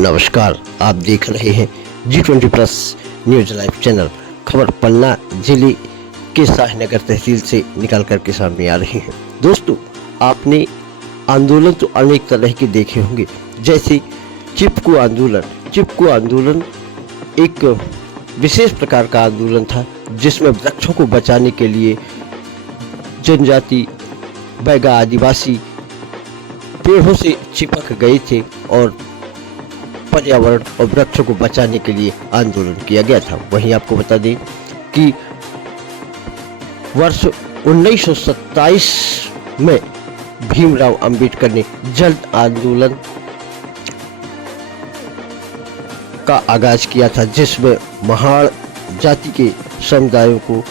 नमस्कार, आप देख रहे हैं G20 plus news live channel. खबर पन्ना जिले के शाहनगर तहसील से निकाल करके सामने आ रही है। दोस्तों, आपने आंदोलन तो अनेक तरह के देखे होंगे, जैसे चिपकू आंदोलन। चिपकू आंदोलन एक विशेष प्रकार का आंदोलन था जिसमें वृक्षों को बचाने के लिए जनजाति, बैगा आदिवासी पेड़ों से चिपक गए थे और पर्यावरण और वृक्षों को बचाने के लिए आंदोलन किया गया था। वहीं आपको बता दें कि वर्ष 1927 में भीमराव अंबेडकर ने जल आंदोलन का आगाज किया था, जिसमें महाड़ जाति के समुदायों को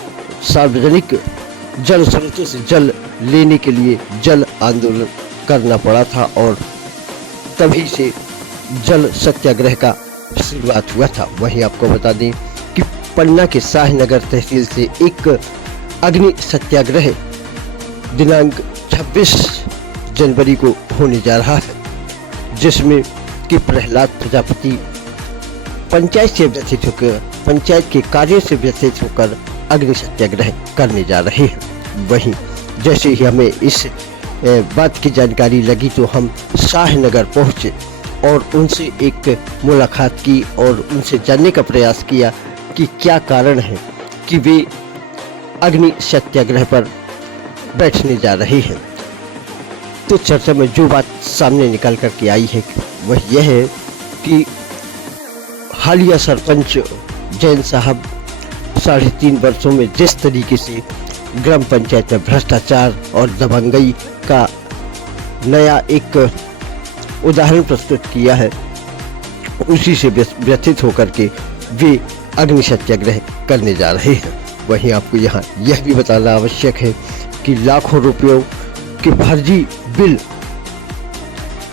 सार्वजनिक जल स्रोतों से जल लेने के लिए जल आंदोलन करना पड़ा था और तभी से जल सत्याग्रह का शुरुआत हुआ था। वहीं आपको बता दें कि पन्ना के शाहनगर तहसील से एक अग्नि सत्याग्रह दिनांक 26 जनवरी को होने जा रहा है, जिसमें कि प्रहलाद प्रजापति पंचायत से व्यथित होकर, पंचायत के कार्यों से व्यथित होकर अग्नि सत्याग्रह करने जा रहे हैं। वहीं जैसे ही हमें इस बात की जानकारी लगी तो हम शाहनगर पहुंचे और उनसे एक मुलाकात की और उनसे जानने का प्रयास किया कि क्या कारण है कि वे अग्नि सत्याग्रह पर बैठने जा रहे हैं। तो चर्चा में जो बात सामने निकल कर के आई है वह यह है कि हालिया सरपंच जैन साहब 3.5 वर्षों में जिस तरीके से ग्राम पंचायत में भ्रष्टाचार और दबंगई का नया एक उदाहरण प्रस्तुत किया है, उसी से व्यथित होकर के वे अग्नि सत्याग्रह करने जा रहे हैं। वहीं आपको यहाँ यह भी बताना आवश्यक है कि लाखों रुपयों के फर्जी बिल,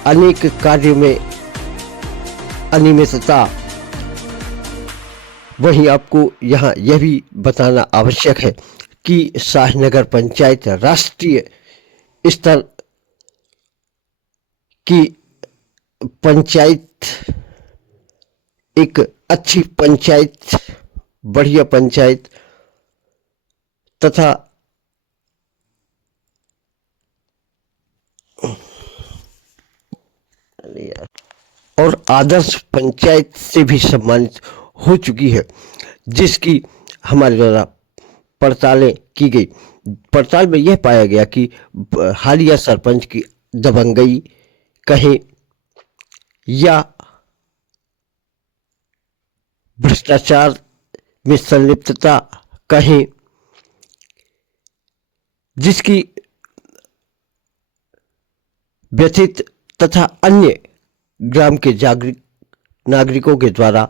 अनेक कार्यों में अनियमितता। वहीं आपको यहाँ यह भी बताना आवश्यक है कि शाहनगर पंचायत राष्ट्रीय स्तर की पंचायत, एक अच्छी पंचायत, बढ़िया पंचायत तथा और आदर्श पंचायत से भी सम्मानित हो चुकी है, जिसकी हमारे द्वारा पड़तालें की गई। पड़ताल में यह पाया गया कि हालिया सरपंच की दबंगई कहें या भ्रष्टाचार में संलिप्तता कहें, जिसकी व्यथित तथा अन्य ग्राम के जागरूक नागरिकों के द्वारा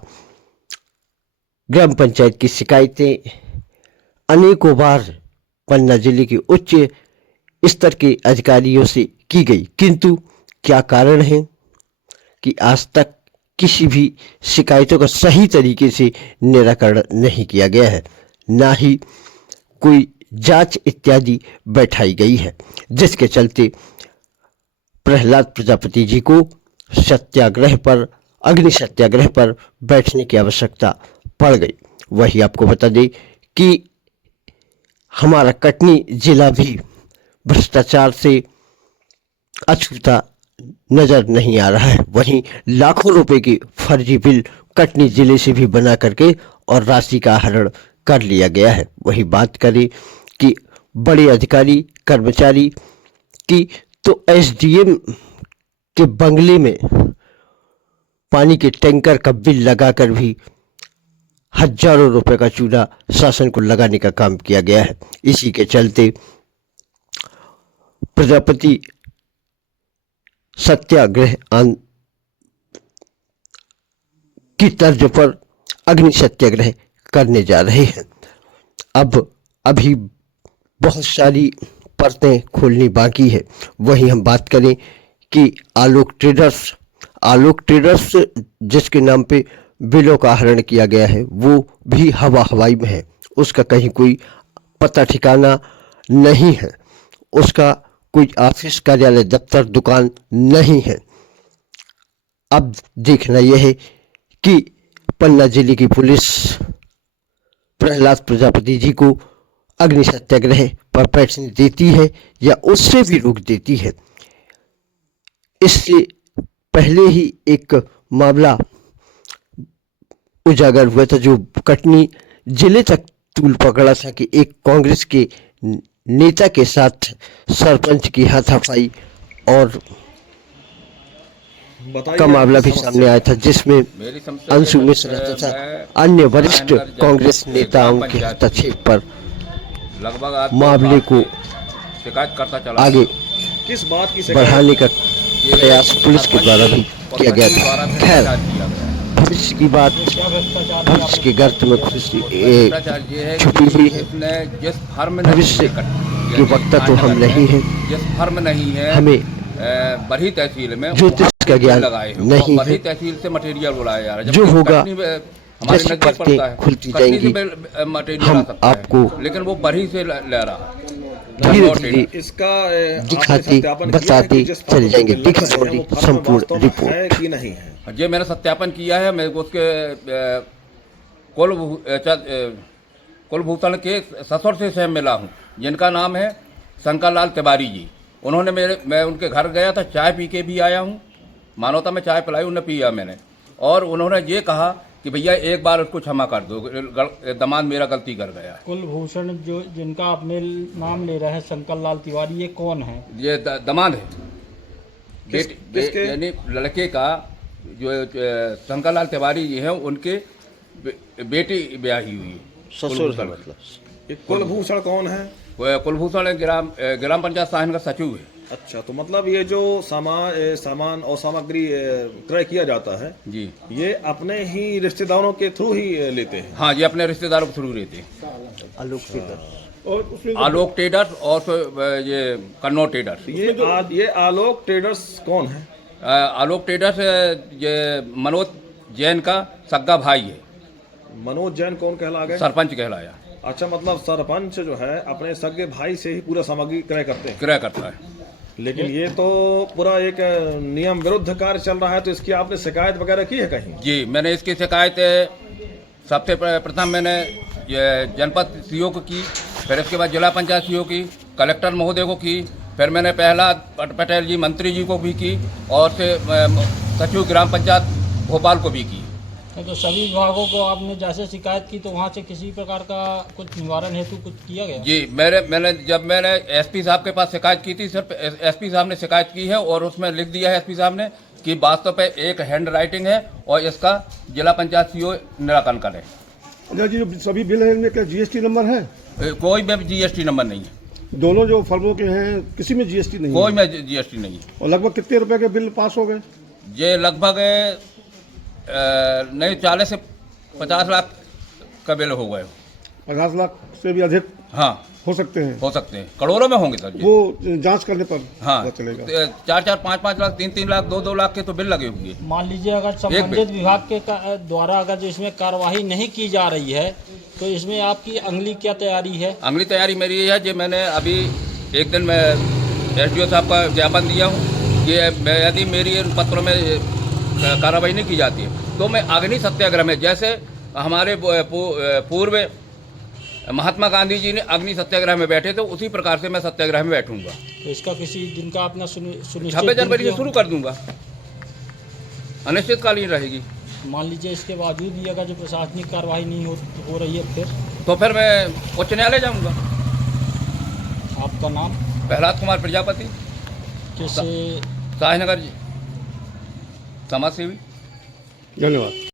ग्राम पंचायत की शिकायतें अनेकों बार पन्ना जिले के उच्च स्तर के अधिकारियों से की गई, किंतु क्या कारण है कि आज तक किसी भी शिकायतों का सही तरीके से निराकरण नहीं किया गया है, ना ही कोई जांच इत्यादि बैठाई गई है, जिसके चलते प्रहलाद प्रजापति जी को सत्याग्रह पर, अग्नि सत्याग्रह पर बैठने की आवश्यकता पड़ गई। वही आपको बता दें कि हमारा कटनी जिला भी भ्रष्टाचार से अछूता नजर नहीं आ रहा है। वहीं लाखों रुपए की फर्जी बिल कटनी जिले से भी बना करके और राशि का आहरण कर लिया गया है। वही बात करें कि बड़े अधिकारी कर्मचारी की, तो एसडीएम के बंगले में पानी के टैंकर का बिल लगाकर भी हजारों रुपए का चूना शासन को लगाने का काम किया गया है। इसी के चलते प्रजापति सत्याग्रह की तर्ज पर अग्नि सत्याग्रह करने जा रहे हैं। अब अभी बहुत सारी परतें खोलनी बाकी है। वहीं हम बात करें कि आलोक ट्रेडर्स जिसके नाम पे बिलों का आहरण किया गया है, वो भी हवाई में है। उसका कहीं कोई पता ठिकाना नहीं है, उसका कोई ऑफिस, कार्यालय, दफ्तर, दुकान नहीं है। अब देखना यह है कि पन्ना जिले की पुलिस प्रहलाद प्रजापति जी को अग्नि सत्याग्रह पर बैठने देती है या उससे भी रोक देती है। इससे पहले ही एक मामला उजागर हुआ था जो कटनी जिले तक तूल पकड़ा था कि एक कांग्रेस के नेता के साथ सरपंच की हाथापाई और का मामला भी सामने आया था, जिसमें अंशु मिश्रा तथा अन्य वरिष्ठ कांग्रेस नेताओं के हस्तक्षेप पर लगभग मामले को शिकायत करता चला आगे किस बात की बढ़ाने का प्रयास पुलिस के द्वारा भी किया गया था। खैर, भविष्य की बात, भविष्य के गर्त में खुशी छुपी हुई है। भविष्य के वक्ता तो हम नहीं हैं, जिस फर्म नहीं है हमें बरही तहसील में ज्योतिष का ज्ञान नहीं बरही है। तहसील से मटेरियल बुलाया जा रहा है, जो होगा हमारे जैसी नजदीक परतें पड़ता है, खुलती कटनी जाएंगी से मटेरियल आ हम सकता है, आपको लेकिन वो बरही से ले रहा है। धीरे धीरे इसका दिखाते बताते चले जाएंगे। देखिए बॉडी संपूर्ण रिपोर्ट कि नहीं है। ये मैंने सत्यापन किया है। मैं उसके कुलभूषण के ससुर से स्वयं मिला हूँ, जिनका नाम है शंकर लाल तिवारी जी। उन्होंने मैं उनके घर गया था, चाय पी के भी आया हूँ, मानवता में चाय पिलाई, उन्हें पिया मैंने, और उन्होंने ये कहा कि भैया एक बार उसको क्षमा कर दो, दामाद मेरा गलती कर गया है। कुलभूषण जो जिनका आपने नाम ले रहे हैं शंकर लाल तिवारी, ये कौन है? ये दामाद है, यानी लड़के का, जो शंकर लाल तिवारी जी हैं, उनके बेटी ब्याही हुई है। ससुर है मतलब। ये कुलभूषण कौन है? कुलभूषण ग्राम पंचायत साहन का सचिव है। अच्छा, तो मतलब ये जो सामान और सामग्री क्रय किया जाता है जी, ये अपने ही रिश्तेदारों के थ्रू ही लेते हैं? हाँ जी, अपने रिश्तेदारों के थ्रू लेते हैं। आलोक ट्रेडर्स और ये कन्नौज ट्रेडर्स। ये आलोक ट्रेडर्स कौन है? आलोक ट्रेडर्स ये मनोज जैन का सग्गा भाई है। मनोज जैन कौन कहला गए? सरपंच कहलाया। अच्छा, मतलब सरपंच जो है अपने सगे भाई से ही पूरा सामग्री क्रय करते हैं? क्रय करता है। लेकिन ये तो पूरा एक नियम विरुद्ध कार्य चल रहा है, तो इसकी आपने शिकायत वगैरह की है कहीं? जी, मैंने इसकी शिकायत सबसे प्रथम मैंने ये जनपद सीओ को की, फिर इसके बाद जिला पंचायत सीओ की, कलेक्टर महोदय को की, फिर मैंने प्रहलाद पटेल जी मंत्री जी को भी की, और से सचिव ग्राम पंचायत भोपाल को भी की। तो सभी विभागों को आपने जैसे शिकायत की, तो वहाँ से किसी प्रकार का कुछ निवारण हेतु कुछ किया गया? जी, जब मैंने एसपी साहब के पास शिकायत की थी, सिर्फ एसपी साहब ने शिकायत की है, और उसमें लिख दिया है एसपी साहब ने कि वास्तव पे एक हैंड राइटिंग है और इसका जिला पंचायत सीओ निराकरण करे। अच्छा जी, जो सभी बिल है इनमें क्या जीएसटी नंबर है? कोई में जीएसटी नंबर नहीं है। दोनों जो फर्मों के हैं किसी में जीएसटी नहीं कोई है? में जीएसटी नहीं है। और लगभग कितने रुपए के बिल पास हो गए? ये लगभग नहीं 40 से 50 लाख का बिल हो गए। 50 लाख से भी अधिक? हाँ, हो सकते हैं, करोड़ों में होंगे सर जी। वो जांच करने पर हाँ, पता चलेगा। 4-4, 5-5 लाख, 3-3 लाख, 2-2 लाख के तो बिल लगे हुए। मान लीजिए अगर संबंधित विभाग के द्वारा अगर जो इसमें कार्रवाई नहीं की जा रही है, तो इसमें आपकी अगली क्या तैयारी है? अगली तैयारी मेरी ये है कि मैंने अभी एक दिन में एसडीओ साहब का ज्ञापन दिया हूँ कि यदि मेरी इन पत्रों में कार्रवाई नहीं की जाती है तो मैं अग्नि सत्याग्रह में, जैसे हमारे पूर्व महात्मा गांधी जी ने अग्नि सत्याग्रह में बैठे थे, उसी प्रकार से मैं सत्याग्रह में बैठूंगा। तो इसका किसी दिन का अपना 26 जनवरी से शुरू कर दूंगा, अनिश्चितकालीन रहेगी। मान लीजिए इसके बावजूद भी अगर जो प्रशासनिक कार्रवाई नहीं हो रही है, फिर मैं उच्च न्यायालय जाऊंगा। आपका नाम? प्रहलाद कुमार प्रजापति, किस? शाहनगर जी, समाज सेवी। धन्यवाद।